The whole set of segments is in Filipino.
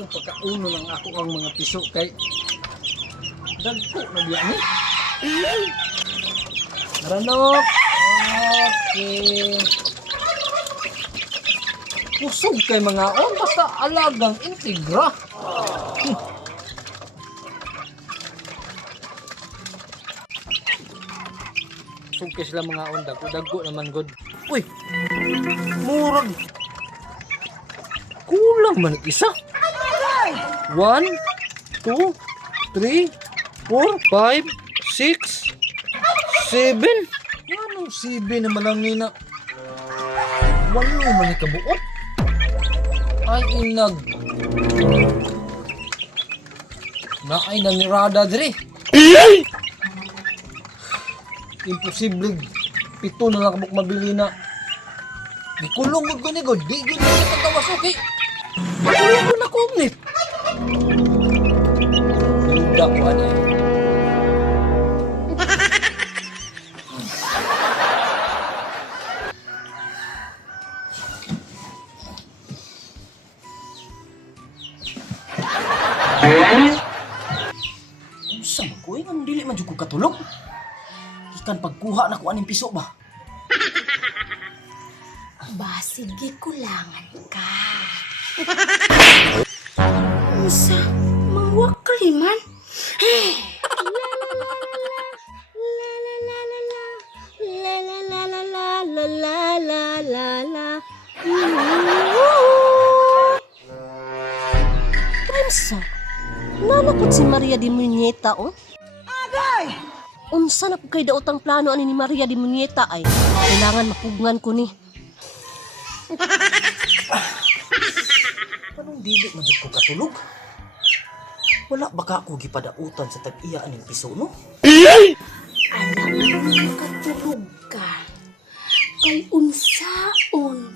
mo pagkauno lang ako ang mga piso kay dagko na biya ni. Naranok. Okay. Kusog kay mga on basta alagang integra. Kusog kay sila mga on dagko naman god. Uy. Murag. Kulang man isa. 1 2 3 4 5 6 7. Anong 7 naman lang nina? 8 man ikabuot. Ay inag. Naay nanirada diri. Imposible. 7 na lang kabuk mabili na. Gikulong mo ko ni God. Di gud na tatawas okay. Kulong ko na kumnit. Luda ko ano eh. Unsa man ko ang dili man jud ko katulog. Ikan pagkuha na ko aning piso ba. Ba, sige kulangan ka. Unsa? Mawak ka liman? Unsa? Nanapot si Maria di Muñeta, oh? Agay! Unsa na po kay daotang plano ani ni Maria di Muñeta ay? Kailangan mapugngan ko ni. Anong dili man jud ko katulog? Wala baka ako gipadautan sa tag-iya aning piso no? Alam mo katulog ka. Kay unsaon,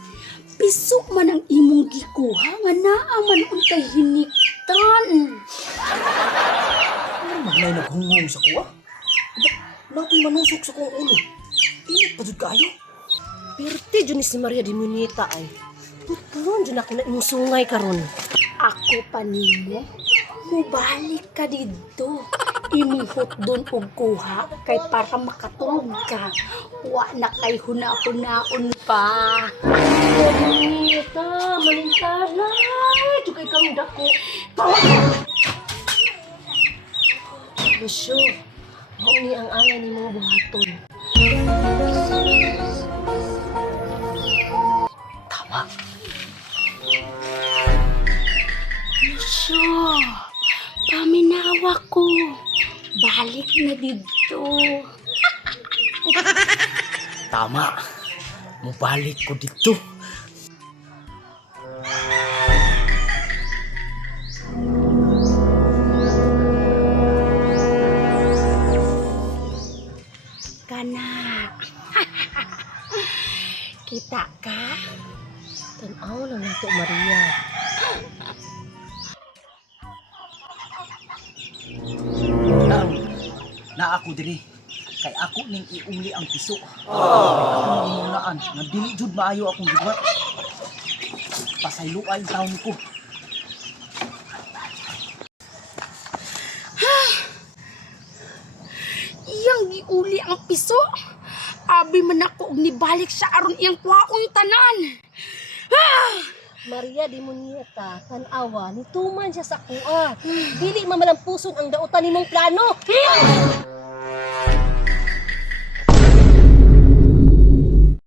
piso man ang imong gikuha nga naa man un kay hiniktan. Ano maglay naghungong sa kuha? Nakoy manusok sa kong ulo. Init pa jud kaayo. Pirti dyan ni si Maria di Muñeta ay. Karon dyan ako na imong sungay karon. Ako pa nimo, mubalik ka dito. Imong hotdon og kuha kay para makatulog ka. Wa na kay huna-hunaon pa. Muñeta, malintana. Dugay kang dako. Bisyo, mauni ang angay ni mga buhaton. Tama. Bisyo, paminawa ko. Balik na dito. Tama. Mubalik ko dito. Kana. Kita ka? Tanaw lang nato Maria. Na ako diri. Kay ako ning iuli ang piso. Ako ning munaan nga dili jud maayo akong gibuhat. Pasaylo ay taon ko. Iyang giuli ang piso. Abi man ako og nibalik siya aron iyang kuhaon yung tanan. Maria di Muñeta, tanawa, nituman siya sa kuha. Dili mamalampuson ang dautan nimong plano.